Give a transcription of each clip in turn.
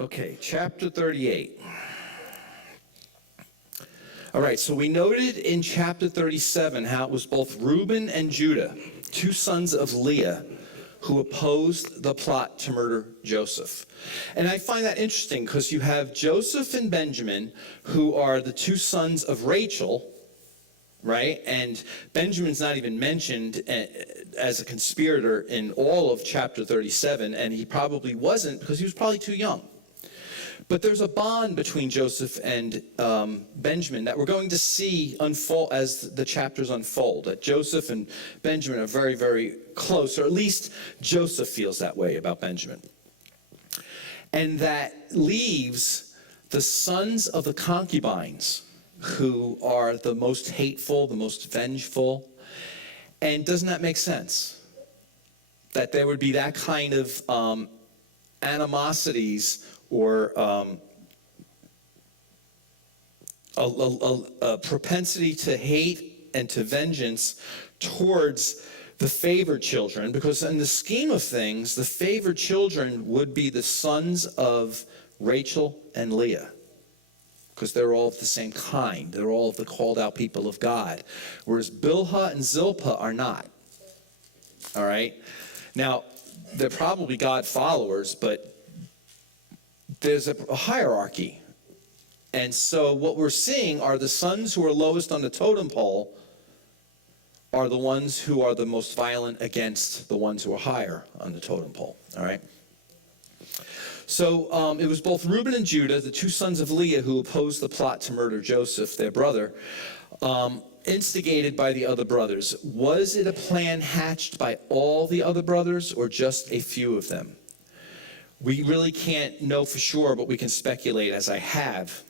Okay, chapter 38. All right, so we noted in chapter 37 how it was both Reuben and Judah, two sons of Leah, who opposed the plot to murder Joseph. And I find that interesting because you have Joseph and Benjamin, who are the two sons of Rachel, right? And Benjamin's not even mentioned as a conspirator in all of chapter 37, and he probably wasn't because he was probably too young. But there's a bond between Joseph and Benjamin that we're going to see unfold as the chapters unfold. That Joseph and Benjamin are very, very close, or at least Joseph feels that way about Benjamin. And that leaves the sons of the concubines, who are the most hateful, the most vengeful. And doesn't that make sense? That there would be that kind of animosities or a propensity to hate and to vengeance towards the favored children, because in the scheme of things, the favored children would be the sons of Rachel and Leah, because they're all of the same kind. They're all of the called out people of God, whereas Bilhah and Zilpah are not. All right? Now, they're probably God followers, but there's a hierarchy. And so what we're seeing are the sons who are lowest on the totem pole are the ones who are the most violent against the ones who are higher on the totem pole. All right? So it was both Reuben and Judah, the two sons of Leah, who opposed the plot to murder Joseph, their brother, instigated by the other brothers. Was it a plan hatched by all the other brothers or just a few of them? We really can't know for sure, but we can speculate, as I have.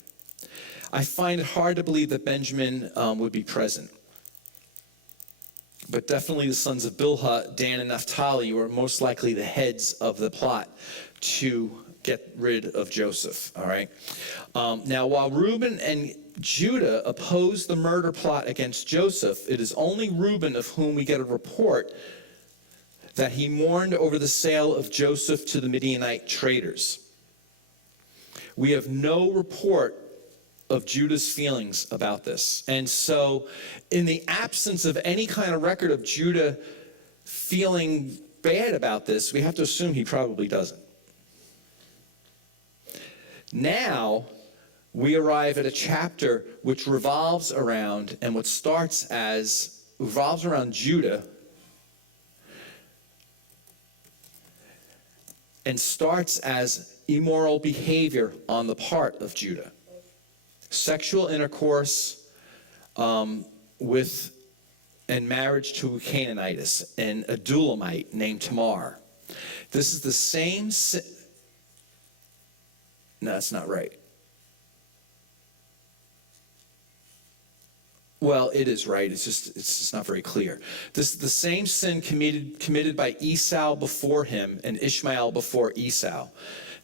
I find it hard to believe that Benjamin would be present. But definitely the sons of Bilhah, Dan, and Naphtali were most likely the heads of the plot to get rid of Joseph, all right? Now, while Reuben and Judah opposed the murder plot against Joseph, it is only Reuben of whom we get a report that he mourned over the sale of Joseph to the Midianite traders. We have no report of Judah's feelings about this. And so, in the absence of any kind of record of Judah feeling bad about this, we have to assume he probably doesn't. Now, we arrive at a chapter which revolves around Judah, and starts as immoral behavior on the part of Judah. Sexual intercourse with and marriage to a Canaanitess and a Dulamite named Tamar. This is the same sin. No, that's not right. Well, it is right. It's just not very clear. This is the same sin committed by Esau before him and Ishmael before Esau.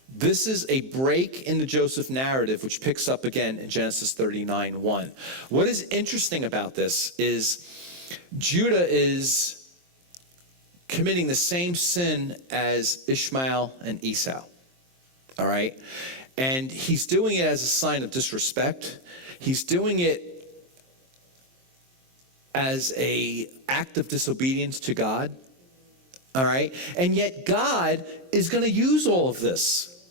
This is a break in the Joseph narrative, which picks up again in Genesis 39:1. What is interesting about this is Judah is committing the same sin as Ishmael and Esau. All right? And he's doing it as a sign of disrespect. He's doing it as an act of disobedience to God. All right? And yet God is going to use all of this,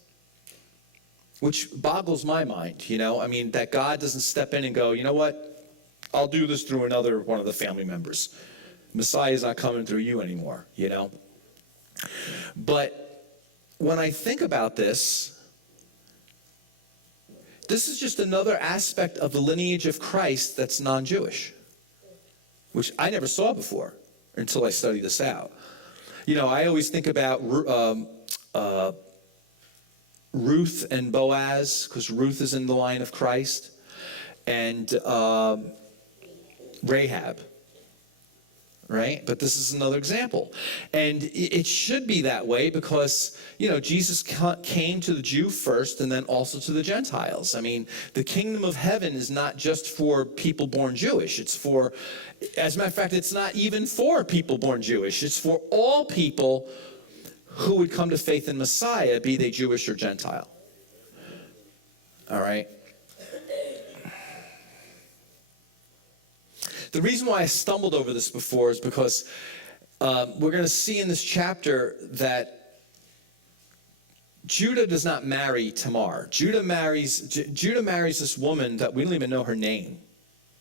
which boggles my mind, you know? I mean, that God doesn't step in and go, you know what? I'll do this through another one of the family members. Messiah's not coming through you anymore, you know? But when I think about this is just another aspect of the lineage of Christ that's non-Jewish, which I never saw before until I studied this out. You know, I always think about Ruth and Boaz, because Ruth is in the line of Christ, and Rahab, right? But this is another example. And it should be that way because, you know, Jesus came to the Jew first and then also to the Gentiles. I mean, the kingdom of heaven is not just for people born Jewish. It's for, as a matter of fact, it's not even for people born Jewish. It's for all people who would come to faith in Messiah, be they Jewish or Gentile. All right? The reason why I stumbled over this before is because we're going to see in this chapter that Judah does not marry Tamar. Judah marries this woman that we don't even know her name.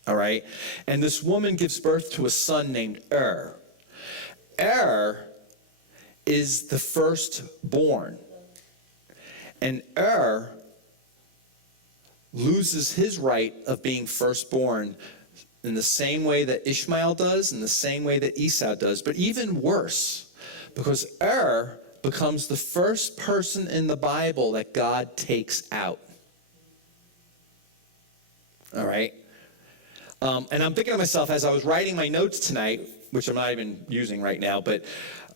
All right? And this woman gives birth to a son named Er. Er is the firstborn. And Er loses his right of being firstborn in the same way that Ishmael does, in the same way that Esau does, but even worse, because Er becomes the first person in the Bible that God takes out. All right? And I'm thinking to myself, as I was writing my notes tonight, which I'm not even using right now, but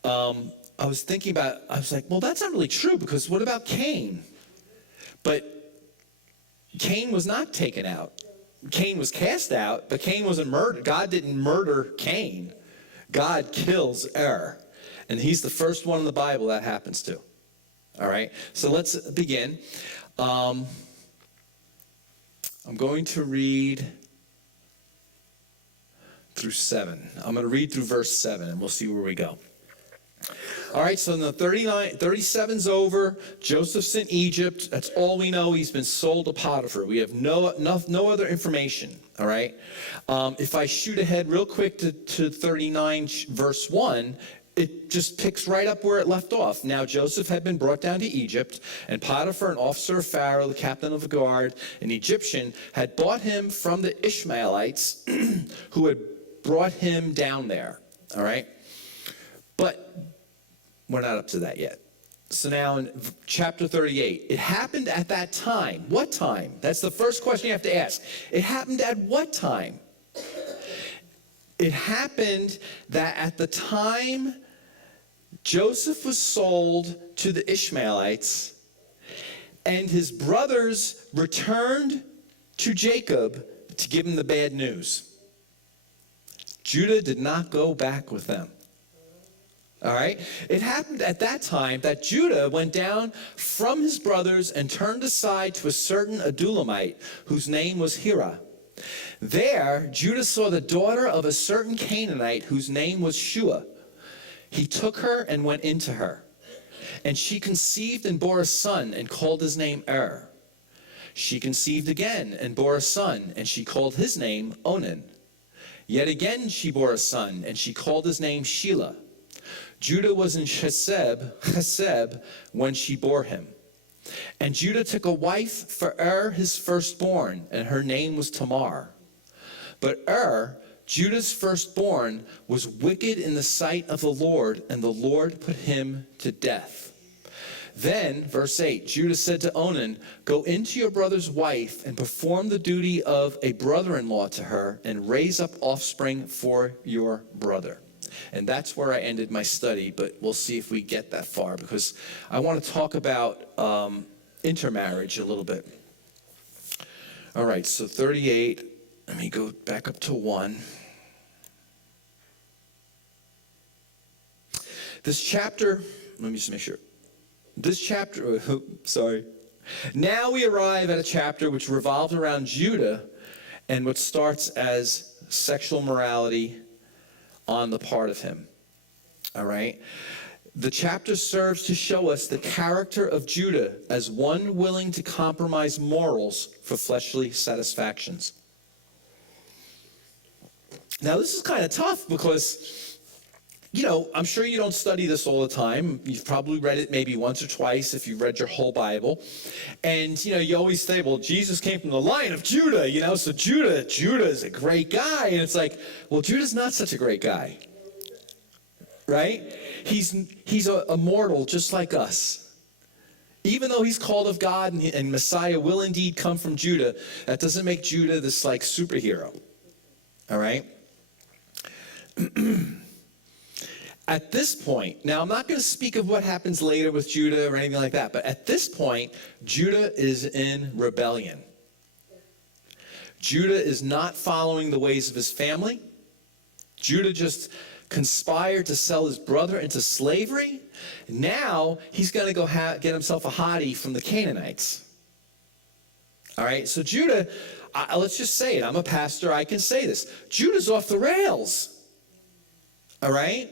I was thinking about, I was like, well, that's not really true, because what about Cain? But Cain was not taken out. Cain was cast out, but Cain wasn't murdered. God didn't murder Cain. God kills Er. And he's the first one in the Bible that happens to. All right? So let's begin. I'm going to read through 7. I'm going to read through verse 7, and we'll see where we go. All right, so the 37's over. Joseph's in Egypt. That's all we know. He's been sold to Potiphar. We have no other information, all right? If I shoot ahead real quick to 39, verse 1, it just picks right up where it left off. Now Joseph had been brought down to Egypt, and Potiphar, an officer of Pharaoh, the captain of the guard, an Egyptian, had bought him from the Ishmaelites who had brought him down there, all right? But we're not up to that yet. So now in chapter 38, it happened at that time. What time? That's the first question you have to ask. It happened at what time? It happened that at the time Joseph was sold to the Ishmaelites, and his brothers returned to Jacob to give him the bad news. Judah did not go back with them. All right? It happened at that time that Judah went down from his brothers and turned aside to a certain Adulamite whose name was Hira. There, Judah saw the daughter of a certain Canaanite whose name was Shua. He took her and went into her. And she conceived and bore a son and called his name Er. She conceived again and bore a son, and she called his name Onan. Yet again she bore a son, and she called his name Shelah. Judah was in Cheseb when she bore him. And Judah took a wife for his firstborn, and her name was Tamar. But Judah's firstborn, was wicked in the sight of the Lord, and the Lord put him to death. Then, verse 8, Judah said to Onan, "Go into your brother's wife and perform the duty of a brother-in-law to her, and raise up offspring for your brother." And that's where I ended my study, but we'll see if we get that far, because I want to talk about intermarriage a little bit. All right, so 38, let me go back up to 1. This chapter, let me just make sure. This chapter, sorry. Now we arrive at a chapter which revolves around Judah and what starts as sexual morality on the part of him. All right? The chapter serves to show us the character of Judah as one willing to compromise morals for fleshly satisfactions. Now, this is kind of tough because, I'm sure you don't study this all the time. You've probably read it maybe once or twice if you've read your whole Bible. And, you always say, well, Jesus came from the line of Judah, so Judah is a great guy. And it's like, well, Judah's not such a great guy, right? He's a mortal just like us. Even though he's called of God and Messiah will indeed come from Judah, that doesn't make Judah this, superhero, all right? At this point, now I'm not going to speak of what happens later with Judah or anything like that, but at this point, Judah is in rebellion. Judah is not following the ways of his family. Judah just conspired to sell his brother into slavery. Now he's going to go get himself a hottie from the Canaanites. All right, so Judah, let's just say it. I'm a pastor. I can say this. Judah's off the rails. All right?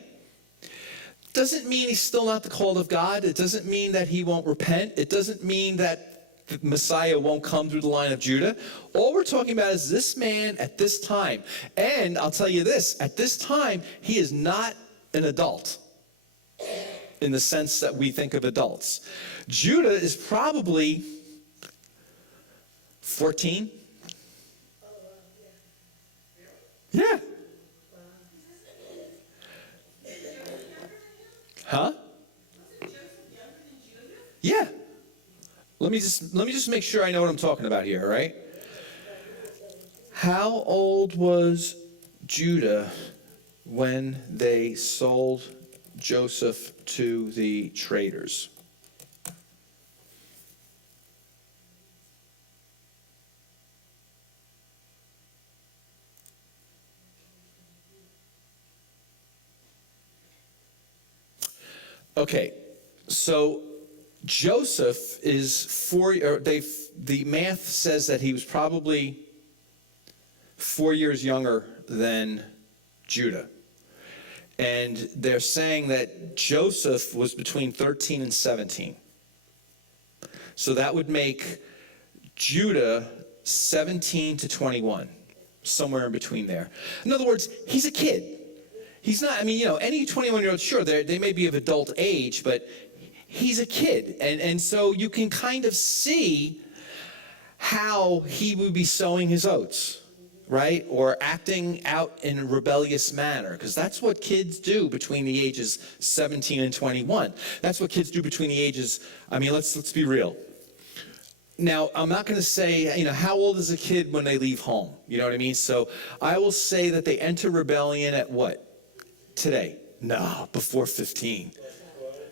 Doesn't mean he's still not the called of God. It doesn't mean that he won't repent. It doesn't mean that the Messiah won't come through the line of Judah. All we're talking about is this man at this time. And I'll tell you this, at this time, he is not an adult in the sense that we think of adults. Judah is probably 14. Yeah. Huh? Yeah. Let me just make sure I know what I'm talking about here, all right? How old was Judah when they sold Joseph to the traders? Okay, so Joseph is the math says that he was probably 4 years younger than Judah. And they're saying that Joseph was between 13 and 17. So that would make Judah 17 to 21, somewhere in between there. In other words, he's a kid. He's not, any 21-year-old, sure, they may be of adult age, but he's a kid. And so you can kind of see how he would be sowing his oats, right? Or acting out in a rebellious manner, because that's what kids do between the ages 17 and 21. That's what kids do between the ages, let's be real. Now, I'm not going to say, how old is a kid when they leave home? You know what I mean? So I will say that they enter rebellion at what? Today? No, before 15.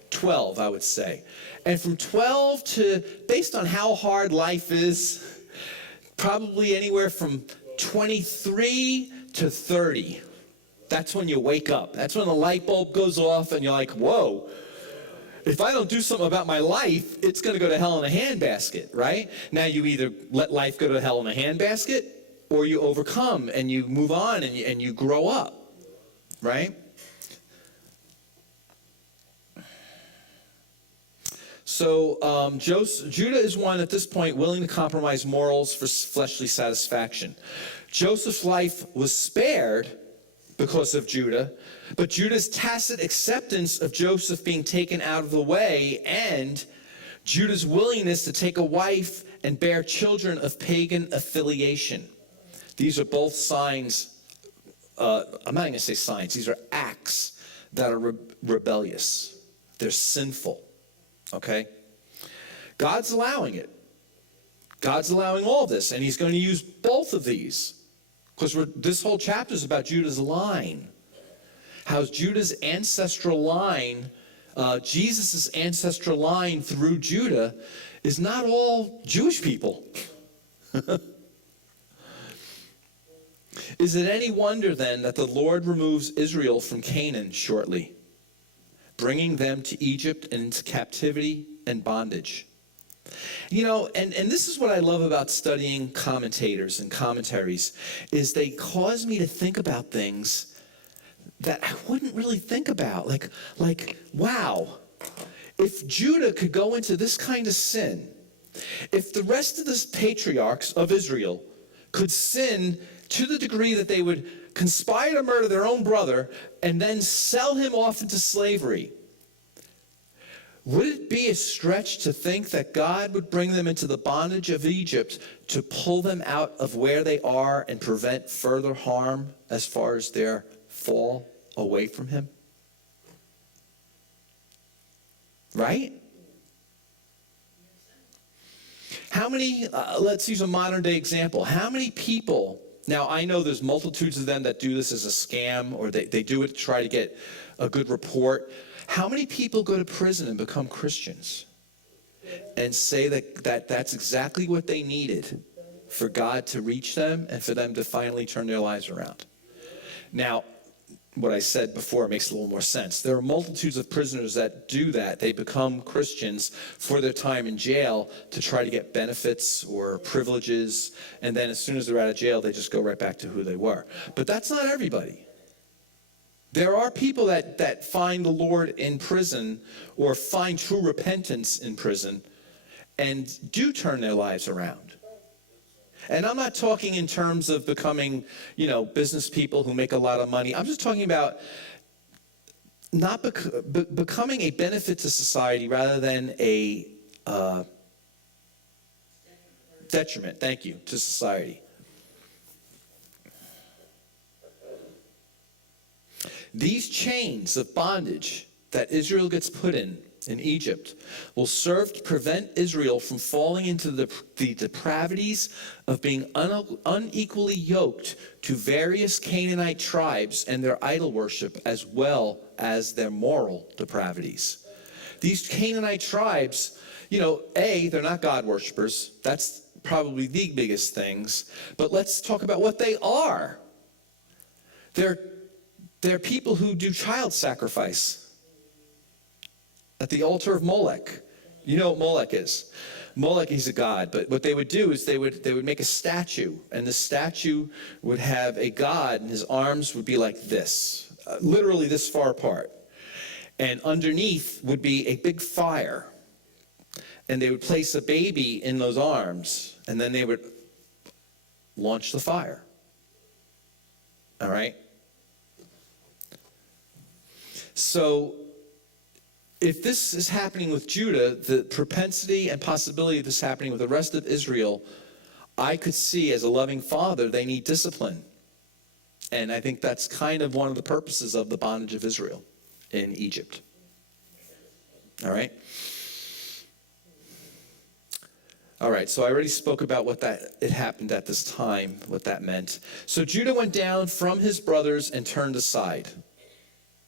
12, I would say. And from 12 to, based on how hard life is, probably anywhere from 23 to 30. That's when you wake up. That's when the light bulb goes off and you're like, whoa. If I don't do something about my life, it's going to go to hell in a handbasket, right? Now you either let life go to hell in a handbasket or you overcome and you move on and you grow up, right? So Judah is one at this point willing to compromise morals for fleshly satisfaction. Joseph's life was spared because of Judah, but Judah's tacit acceptance of Joseph being taken out of the way and Judah's willingness to take a wife and bear children of pagan affiliation. These are both signs, I'm not going to say signs, these are acts that are rebellious. They're sinful. Okay? God's allowing it. God's allowing all this, and he's going to use both of these. Because this whole chapter is about Judah's line. How Judah's ancestral line, Jesus' ancestral line through Judah, is not all Jewish people. Is it any wonder then that the Lord removes Israel from Canaan shortly, bringing them to Egypt and into captivity and bondage? And this is what I love about studying commentators and commentaries, is they cause me to think about things that I wouldn't really think about. Like, wow, if Judah could go into this kind of sin, if the rest of the patriarchs of Israel could sin to the degree that they would conspire to murder their own brother and then sell him off into slavery, would it be a stretch to think that God would bring them into the bondage of Egypt to pull them out of where they are and prevent further harm as far as their fall away from him? Right? How many, let's use a modern day example. How many people, now I know there's multitudes of them that do this as a scam, or they do it to try to get a good report. How many people go to prison and become Christians and say that that's exactly what they needed for God to reach them and for them to finally turn their lives around? Now, what I said before makes a little more sense. There are multitudes of prisoners that do that. They become Christians for their time in jail to try to get benefits or privileges, and then as soon as they're out of jail, they just go right back to who they were. But that's not everybody. There are people that find the Lord in prison or find true repentance in prison and do turn their lives around. And I'm not talking in terms of becoming, business people who make a lot of money. I'm just talking about not becoming a benefit to society rather than a detriment, thank you, to society. These chains of bondage that Israel gets put in Egypt will serve to prevent Israel from falling into the depravities of being unequally yoked to various Canaanite tribes and their idol worship, as well as their moral depravities. These Canaanite tribes, they're not God worshipers. That's probably the biggest things. But let's talk about what they are. They're people who do child sacrifice at the altar of Molech. You know what Molech is. Molech, he's a god, but what they would do is they would make a statue, and the statue would have a god, and his arms would be like this, literally this far apart. And underneath would be a big fire, and they would place a baby in those arms, and then they would launch the fire. All right? So, if this is happening with Judah, the propensity and possibility of this happening with the rest of Israel, I could see as a loving father, they need discipline. And I think that's kind of one of the purposes of the bondage of Israel in Egypt. All right? All right, so I already spoke about it happened at this time, what that meant. So Judah went down from his brothers and turned aside.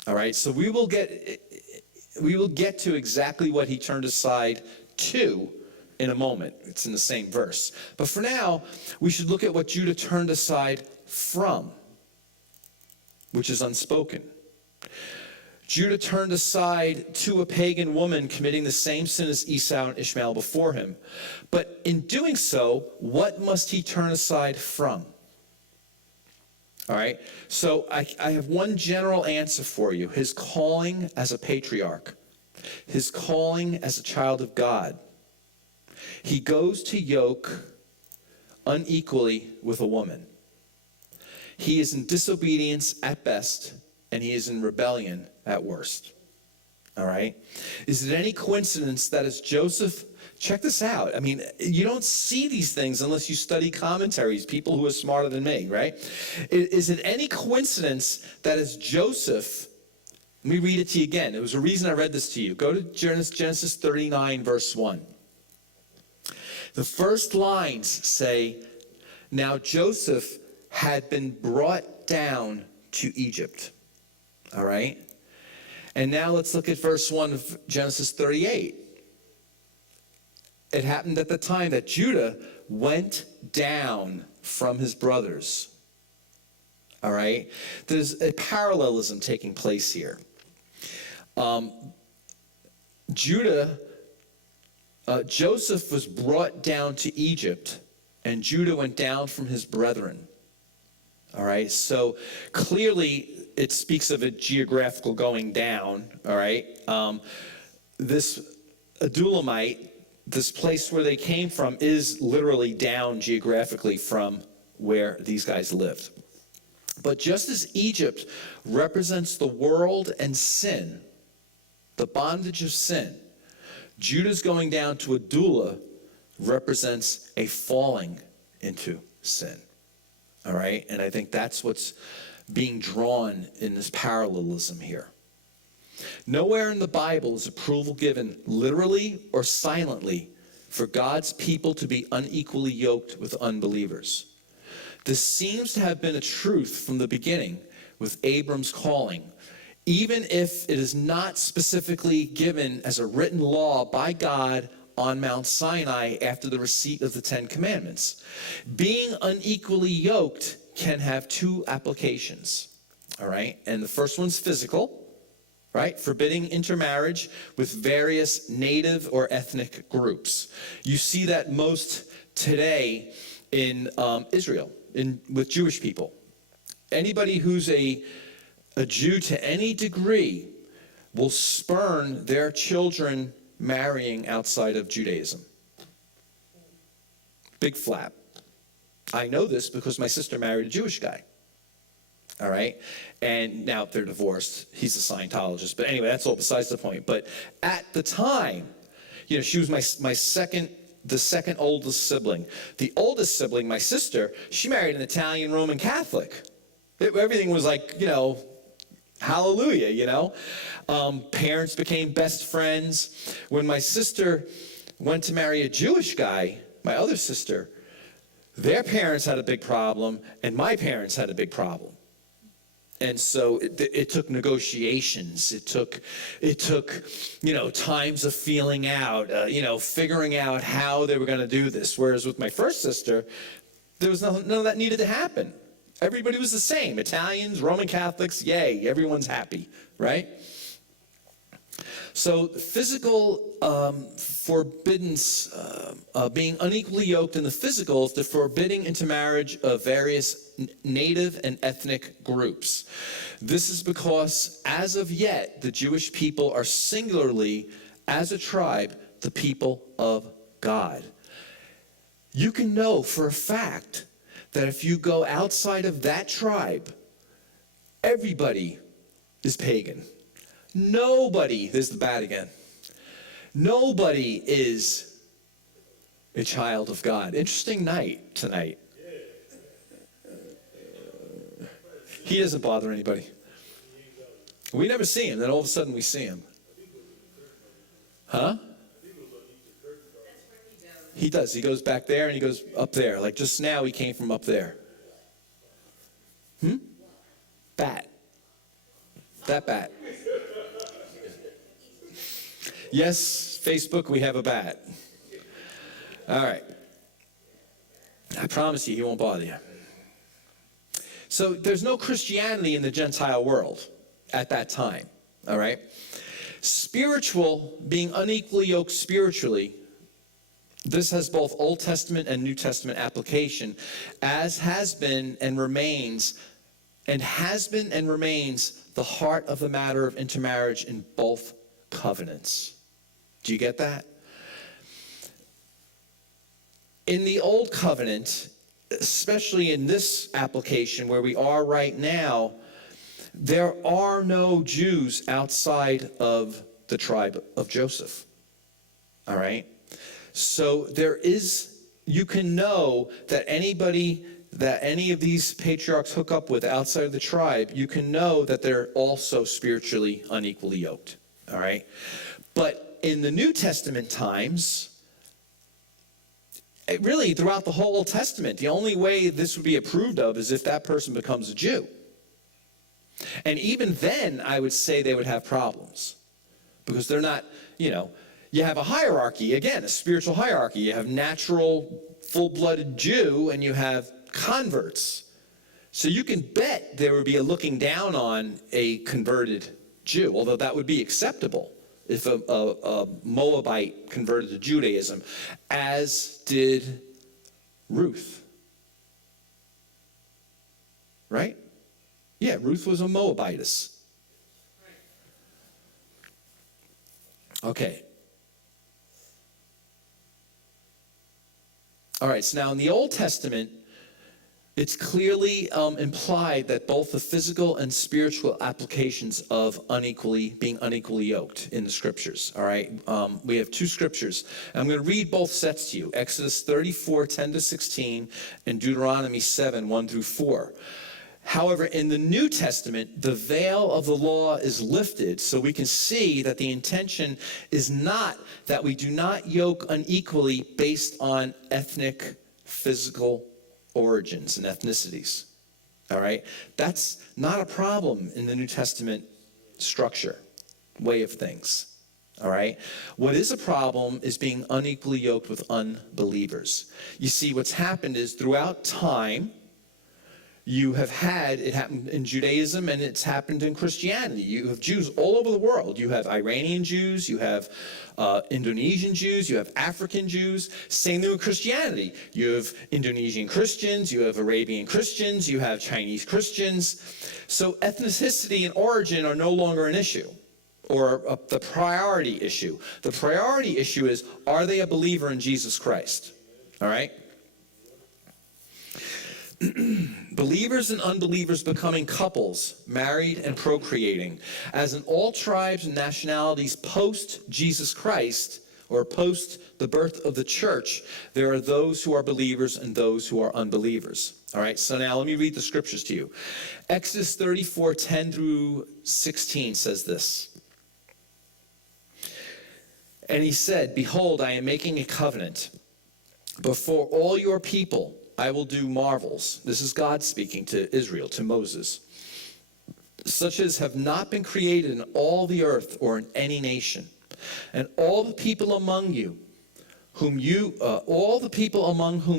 All right, so we will get to exactly what he turned aside to in a moment. It's in the same verse. But for now, we should look at what Judah turned aside from, which is unspoken. Judah turned aside to a pagan woman committing the same sin as Esau and Ishmael before him. But in doing so, what must he turn aside from? All right, so I have one general answer for you. His calling as a patriarch, his calling as a child of God. He goes to yoke unequally with a woman. He is in disobedience at best, and he is in rebellion at worst. All right? Is it any coincidence that as Joseph, check this out. I mean, you don't see these things unless you study commentaries, people who are smarter than me, right? Is it any coincidence that as Joseph, let me read it to you again. There was a reason I read this to you. Go to Genesis 39, verse 1. The first lines say, now Joseph had been brought down to Egypt. All right? And now let's look at verse 1 of Genesis 38. It happened at the time that Judah went down from his brothers. All right? There's a parallelism taking place here. Joseph was brought down to Egypt, and Judah went down from his brethren. All right? So clearly it speaks of a geographical going down. All right? This Adulamite, this place where they came from, is literally down geographically from where these guys lived. But just as Egypt represents the world and sin, the bondage of sin, Judah's going down to Adullam represents a falling into sin. All right? And I think that's what's being drawn in this parallelism here. Nowhere in the Bible is approval given literally or silently for God's people to be unequally yoked with unbelievers. This seems to have been a truth from the beginning with Abram's calling, even if it is not specifically given as a written law by God on Mount Sinai after the receipt of the Ten Commandments. Being unequally yoked can have two applications. all right? And the first one's physical, right? Forbidding intermarriage with various native or ethnic groups. You see that most today in Israel, with Jewish people. Anybody who's a Jew to any degree will spurn their children marrying outside of Judaism. Big flap. I know this because my sister married a Jewish guy. All right? And now they're divorced. He's a Scientologist. But anyway, that's all besides the point. But at the time, she was the second oldest sibling. The oldest sibling, my sister, she married an Italian Roman Catholic. Everything was like, hallelujah, Parents became best friends. When my sister went to marry a Jewish guy, my other sister, their parents had a big problem, and my parents had a big problem. And so it took negotiations. It took times of feeling out, figuring out how they were going to do this. Whereas with my first sister, there was none of that needed to happen. Everybody was the same. Italians, Roman Catholics, yay, everyone's happy, right? So physical forbiddance, being unequally yoked in the physical, is the forbidding intermarriage of various native and ethnic groups. This is because, as of yet, the Jewish people are singularly, as a tribe, the people of God. You can know for a fact that if you go outside of that tribe, everybody is pagan. Nobody, there's the bat again. Nobody is a child of God. Interesting night tonight. He doesn't bother anybody. We never see him, then all of a sudden we see him. Huh? He does. He goes back there and he goes up there. Like just now he came from up there. Bat. That bat. Yes, Facebook, we have a bat. All right. I promise you, he won't bother you. So there's no Christianity in the Gentile world at that time. All right. Spiritual, being unequally yoked spiritually, this has both Old Testament and New Testament application, as has been and remains the heart of the matter of intermarriage in both covenants. Do you get that? In the Old Covenant, especially in this application where we are right now, there are no Jews outside of the tribe of Joseph. All right? So you can know that any of these patriarchs hook up with outside of the tribe, you can know that they're also spiritually unequally yoked. All right? But in the New Testament times, really throughout the whole Old Testament, the only way this would be approved of is if that person becomes a Jew. And even then, I would say they would have problems. Because they're not, you have a hierarchy, again, a spiritual hierarchy. You have natural, full-blooded Jew, and you have converts. So you can bet there would be a looking down on a converted Jew, although that would be acceptable if a Moabite converted to Judaism, as did Ruth. Right? Yeah, Ruth was a Moabitess. Okay. All right, so now in the Old Testament, it's clearly implied that both the physical and spiritual applications of being unequally yoked in the scriptures. All right, we have two scriptures. I'm going to read both sets to you: Exodus 34, 10-16, and Deuteronomy 7, 1-4. However, in the New Testament, the veil of the law is lifted, so we can see that the intention is not that we do not yoke unequally based on ethnic, physical origins and ethnicities. All right? That's not a problem in the New Testament structure, way of things. All right? What is a problem is being unequally yoked with unbelievers. You see, what's happened is throughout time, You have had, it happened in Judaism and it's happened in Christianity. You have Jews all over the world. You have Iranian Jews, you have Indonesian Jews, you have African Jews. Same thing with Christianity. You have Indonesian Christians, you have Arabian Christians, you have Chinese Christians. So ethnicity and origin are no longer an issue, or the priority issue. The priority issue is, are they a believer in Jesus Christ? All right? Believers and unbelievers becoming couples, married and procreating. As in all tribes and nationalities post Jesus Christ, or post the birth of the church, there are those who are believers and those who are unbelievers. All right, so now let me read the scriptures to you. Exodus 34:10 through 16 says this. And he said, "Behold, I am making a covenant before all your people. I will do marvels." This is God speaking to Israel, to Moses. "Such as have not been created in all the earth or in any nation. And all the people among whom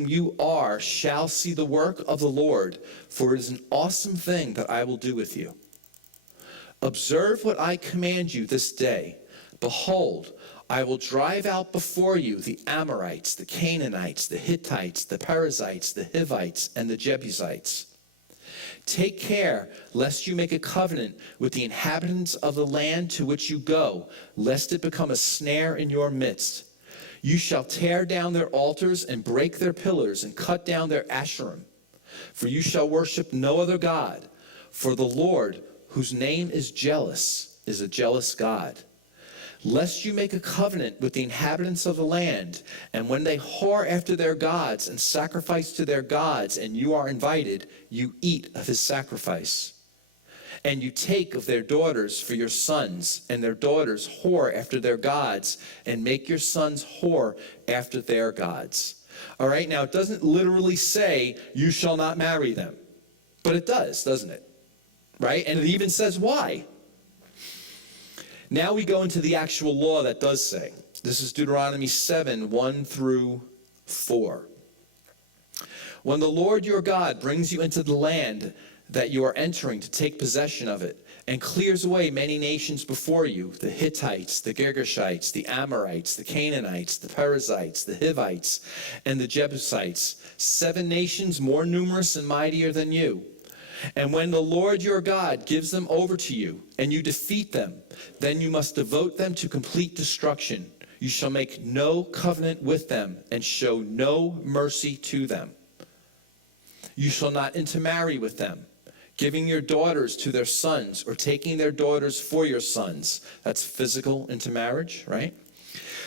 you are shall see the work of the Lord, for it is an awesome thing that I will do with you. Observe what I command you this day. Behold, I will drive out before you the Amorites, the Canaanites, the Hittites, the Perizzites, the Hivites, and the Jebusites. Take care lest you make a covenant with the inhabitants of the land to which you go, lest it become a snare in your midst. You shall tear down their altars and break their pillars and cut down their Asherim. For you shall worship no other God, for the Lord, whose name is jealous, is a jealous God. Lest you make a covenant with the inhabitants of the land, and when they whore after their gods and sacrifice to their gods, and you are invited, you eat of his sacrifice. And you take of their daughters for your sons, and their daughters whore after their gods, and make your sons whore after their gods." All right, now it doesn't literally say, you shall not marry them. But it does, doesn't it? Right? And it even says why. Now we go into the actual law that does say. This is Deuteronomy 7:1 through 4. "When the Lord your God brings you into the land that you are entering to take possession of it, and clears away many nations before you, the Hittites, the Girgashites, the Amorites, the Canaanites, the Perizzites, the Hivites, and the Jebusites, 7 nations more numerous and mightier than you. And when the Lord your God gives them over to you, and you defeat them, then you must devote them to complete destruction. You shall make no covenant with them, and show no mercy to them. You shall not intermarry with them, giving your daughters to their sons, or taking their daughters for your sons." That's physical intermarriage, right?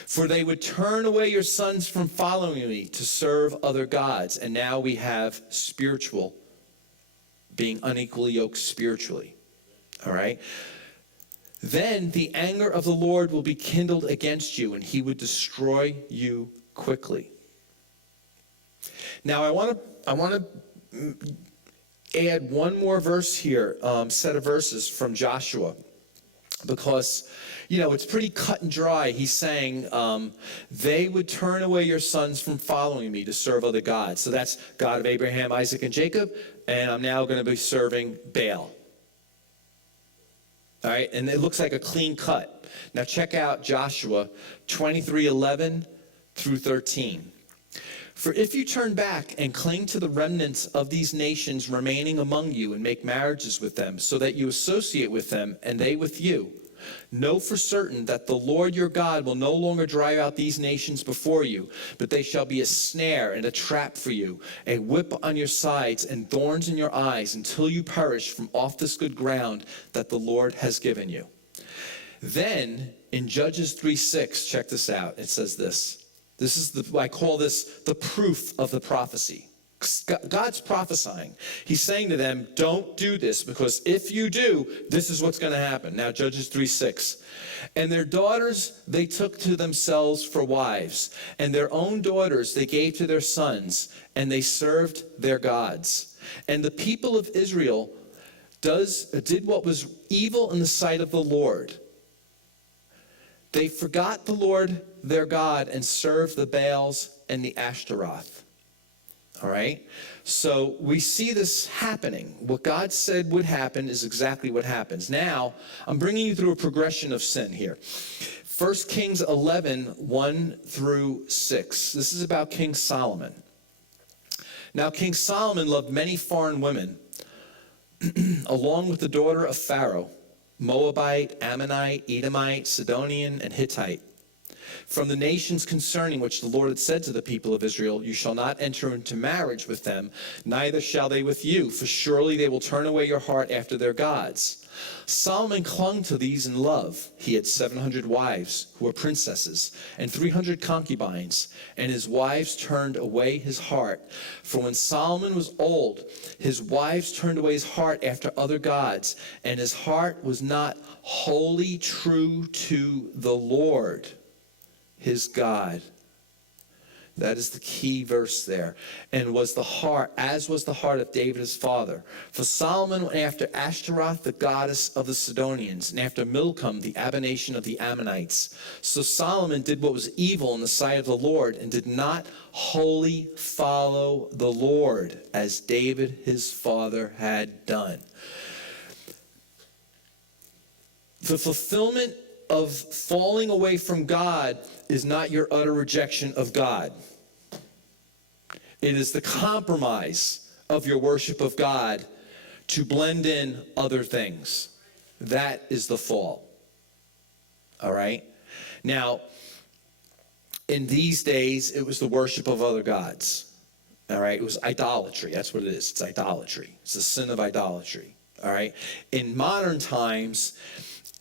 "For they would turn away your sons from following me to serve other gods." And now we have spiritual, being unequally yoked spiritually. All right? "Then the anger of the Lord will be kindled against you, and he would destroy you quickly." Now I want to add one more verse here, set of verses from Joshua, because it's pretty cut and dry. He's saying, they would turn away your sons from following me to serve other gods. So that's God of Abraham, Isaac, and Jacob, and I'm now going to be serving Baal. All right, and it looks like a clean cut. Now check out Joshua 23:11 through 13. "For if you turn back and cling to the remnants of these nations remaining among you and make marriages with them, so that you associate with them and they with you, know for certain that the Lord your God will no longer drive out these nations before you, but they shall be a snare and a trap for you, a whip on your sides and thorns in your eyes, until you perish from off this good ground that the Lord has given you." Then in Judges 3:6, check this out. It says this. This is I call this the proof of the prophecy. God's prophesying. He's saying to them, don't do this, because if you do, this is what's going to happen. Now, Judges 3:6. "And their daughters they took to themselves for wives, and their own daughters they gave to their sons, and they served their gods. And the people of Israel did what was evil in the sight of the Lord. They forgot the Lord their God and served the Baals and the Ashtaroth." All right? So we see this happening. What God said would happen is exactly what happens. Now, I'm bringing you through a progression of sin here. 1 Kings 11, 1 through 6. This is about King Solomon. Now, King Solomon loved many foreign women, along with the daughter of Pharaoh, Moabite, Ammonite, Edomite, Sidonian, and Hittite. From the nations concerning which the Lord had said to the people of Israel, you shall not enter into marriage with them, neither shall they with you, for surely they will turn away your heart after their gods. Solomon clung to these in love. He had 700 wives who were princesses, and 300 concubines, and his wives turned away his heart. For when Solomon was old, his wives turned away his heart after other gods, and his heart was not wholly true to the Lord, his God. That is the key verse there. And was the heart, as was the heart of David his father. For Solomon went after Ashtaroth, the goddess of the Sidonians, and after Milcom, the abomination of the Ammonites. So Solomon did what was evil in the sight of the Lord, and did not wholly follow the Lord, as David his father had done. The fulfillment of falling away from God is not your utter rejection of God. It is the compromise of your worship of God to blend in other things. That is the fall. All right? Now, in these days, it was the worship of other gods. All right? It was idolatry. That's what it is. It's idolatry. It's the sin of idolatry. All right? In modern times,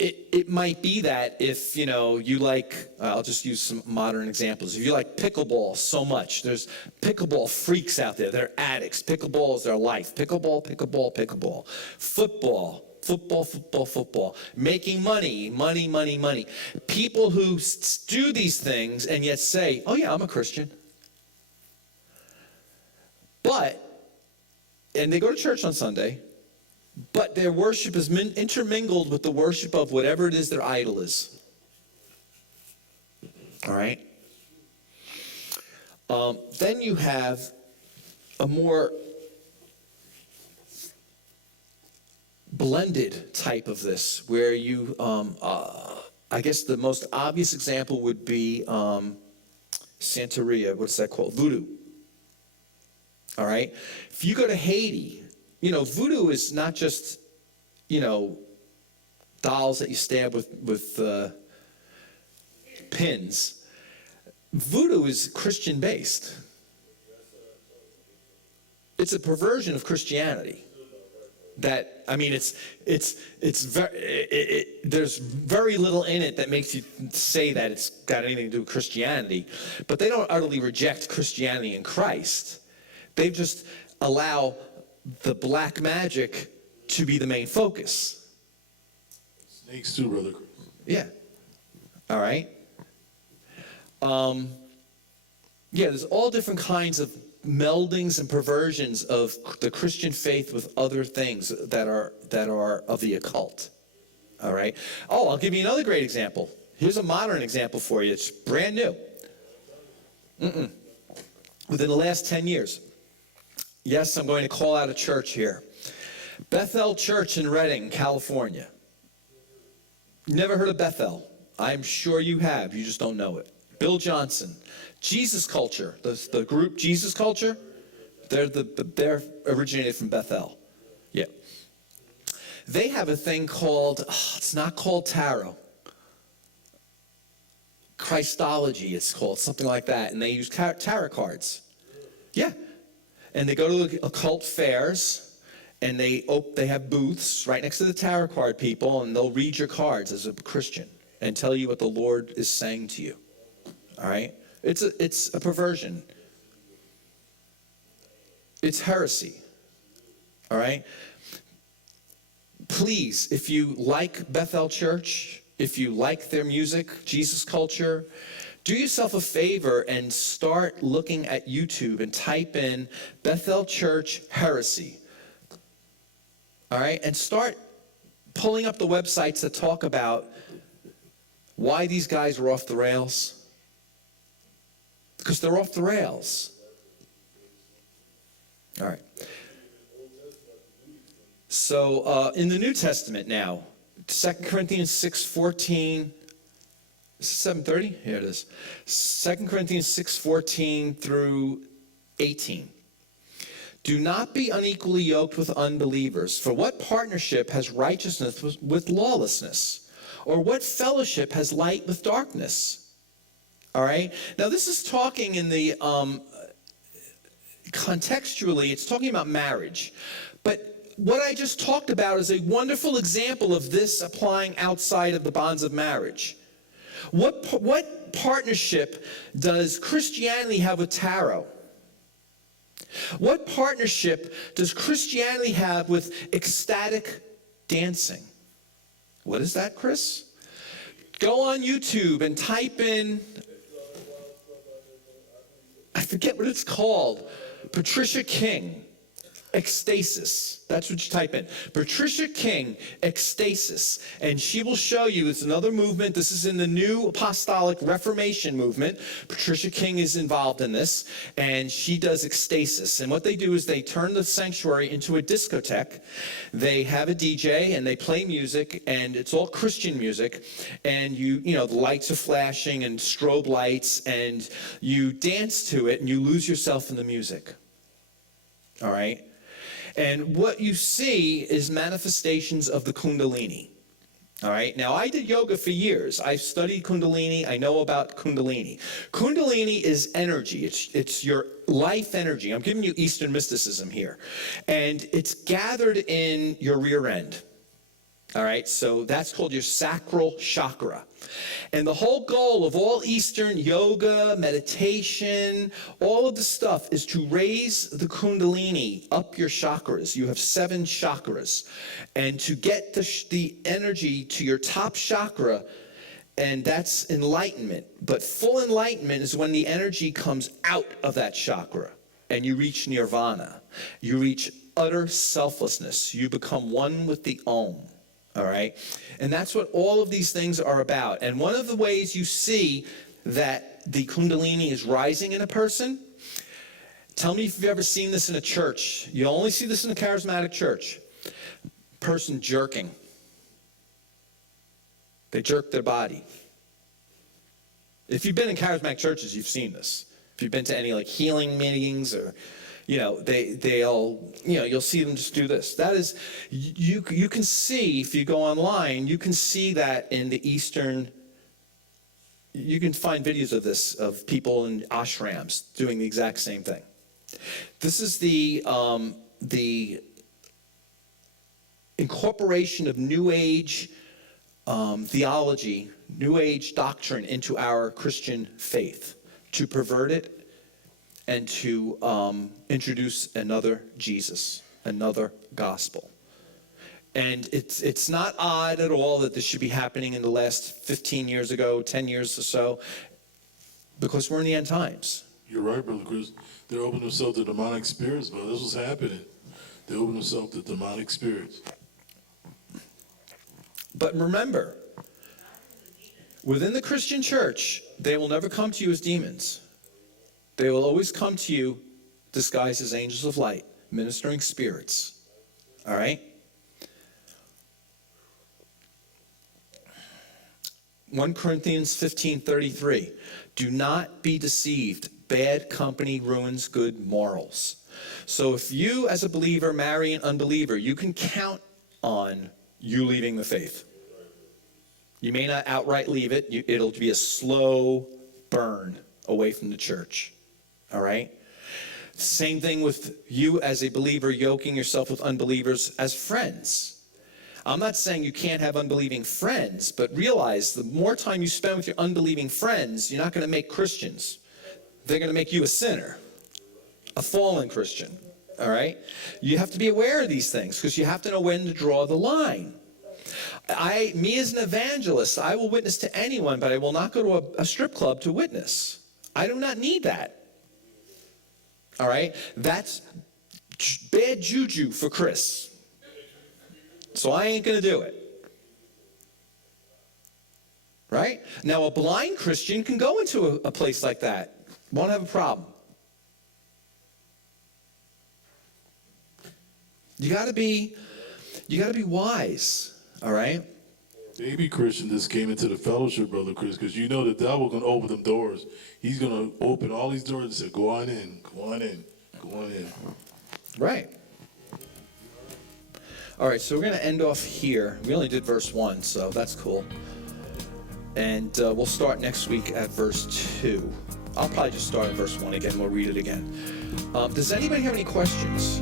it might be that if, you like, I'll just use some modern examples. If you like pickleball so much, there's pickleball freaks out there. They're addicts. Pickleball is their life. Pickleball, pickleball, pickleball. Football. Making money. People who do these things and yet say, oh yeah, I'm a Christian. And they go to church on Sunday, but their worship is intermingled with the worship of whatever it is their idol is. All right? Then you have a more blended type of this, where you, I guess the most obvious example would be Santeria. What's that called? Voodoo. All right? If you go to Haiti, voodoo is not just, dolls that you stab with pins. Voodoo is Christian-based. It's a perversion of Christianity. There's very little in it that makes you say that it's got anything to do with Christianity. But they don't utterly reject Christianity and Christ. They just allow the black magic to be the main focus. Snakes too, brother. Yeah. All right. There's all different kinds of meldings and perversions of the Christian faith with other things that are of the occult. All right. Oh, I'll give you another great example. Here's a modern example for you. It's brand new. Within the last 10 years. Yes, I'm going to call out a church here. Bethel Church in Redding, California. Never heard of Bethel? I'm sure you have. You just don't know it. Bill Johnson. Jesus Culture. The group Jesus Culture. They're originated from Bethel. Yeah. They have a thing called, it's not called tarot. Christology, it's called, something like that. And they use tarot cards. Yeah. And they go to occult fairs, and they have booths right next to the tarot card people, and they'll read your cards as a Christian and tell you what the Lord is saying to you. All right? It's a perversion. It's heresy. All right? Please, if you like Bethel Church, if you like their music, Jesus Culture, do yourself a favor and start looking at YouTube and type in Bethel Church Heresy. All right? And start pulling up the websites that talk about why these guys are off the rails. Because they're off the rails. All right. So in the New Testament now, 2 Corinthians 6:14. Is it 7:30? Here it is. 2 Corinthians 6:14 through 18. Do not be unequally yoked with unbelievers. For what partnership has righteousness with lawlessness? Or what fellowship has light with darkness? All right. Now this is talking in the contextually, it's talking about marriage. But what I just talked about is a wonderful example of this applying outside of the bonds of marriage. What partnership does Christianity have with tarot? What partnership does Christianity have with ecstatic dancing? What is that, Chris? Go on YouTube and type in, I forget what it's called, Patricia King, ecstasis. That's what you type in. Patricia King, ecstasis. And she will show you, it's another movement. This is in the New Apostolic Reformation movement. Patricia King is involved in this, and she does ecstasis. And what they do is they turn the sanctuary into a discotheque. They have a DJ, and they play music, and it's all Christian music. And you know, the lights are flashing and strobe lights, and you dance to it, and you lose yourself in the music. All right? And what you see is manifestations of the Kundalini. All right? Now, I did yoga for years. I've studied Kundalini. I know about Kundalini. Kundalini is energy. It's your life energy. I'm giving you Eastern mysticism here. And it's gathered in your rear end. All right? So that's called your sacral chakra. And the whole goal of all Eastern yoga, meditation, all of the stuff is to raise the Kundalini up your chakras. You have 7 chakras. And to get the energy to your top chakra, and that's enlightenment. But full enlightenment is when the energy comes out of that chakra and you reach nirvana. You reach utter selflessness. You become one with the Om. All right? And that's what all of these things are about. And one of the ways you see that the Kundalini is rising in a person, tell me if you've ever seen this in a church. You only see this in a charismatic church. Person jerking. They jerk their body. If you've been in charismatic churches, you've seen this. If you've been to any like healing meetings or they'll, you'll see them just do this. That is, you can see, if you go online, you can see that in the Eastern, you can find videos of this, of people in ashrams doing the exact same thing. This is the incorporation of New Age theology, New Age doctrine into our Christian faith, to pervert it and to introduce another Jesus, another gospel. And it's not odd at all that this should be happening in the last 15 years ago, 10 years or so, because we're in the end times. You're right, Brother Chris. They're opening themselves to demonic spirits, but this was happening. They opened themselves to demonic spirits. But remember, within the Christian church, they will never come to you as demons. They will always come to you disguised as angels of light, ministering spirits. All right? 1 Corinthians 15:33. Do not be deceived. Bad company ruins good morals. So if you, as a believer, marry an unbeliever, you can count on you leaving the faith. You may not outright leave it. It'll be a slow burn away from the church. All right? Same thing with you as a believer yoking yourself with unbelievers as friends. I'm not saying you can't have unbelieving friends, but realize the more time you spend with your unbelieving friends, you're not going to make Christians. They're going to make you a sinner, a fallen Christian. All right? You have to be aware of these things because you have to know when to draw the line. Me as an evangelist, I will witness to anyone, but I will not go to a strip club to witness. I do not need that. All right? That's bad juju for Chris. So I ain't going to do it. Right? Now, a blind Christian can go into a place like that. Won't have a problem. You got to be wise, all right? Baby Christian just came into the fellowship, Brother Chris, because you know the devil going to open them doors. He's going to open all these doors and say, go on in, go on in, go on in. Right. All right, so we're going to end off here. We only did verse 1, so that's cool. And we'll start next week at verse 2. I'll probably just start at verse 1 again. We'll read it again. Does anybody have any questions?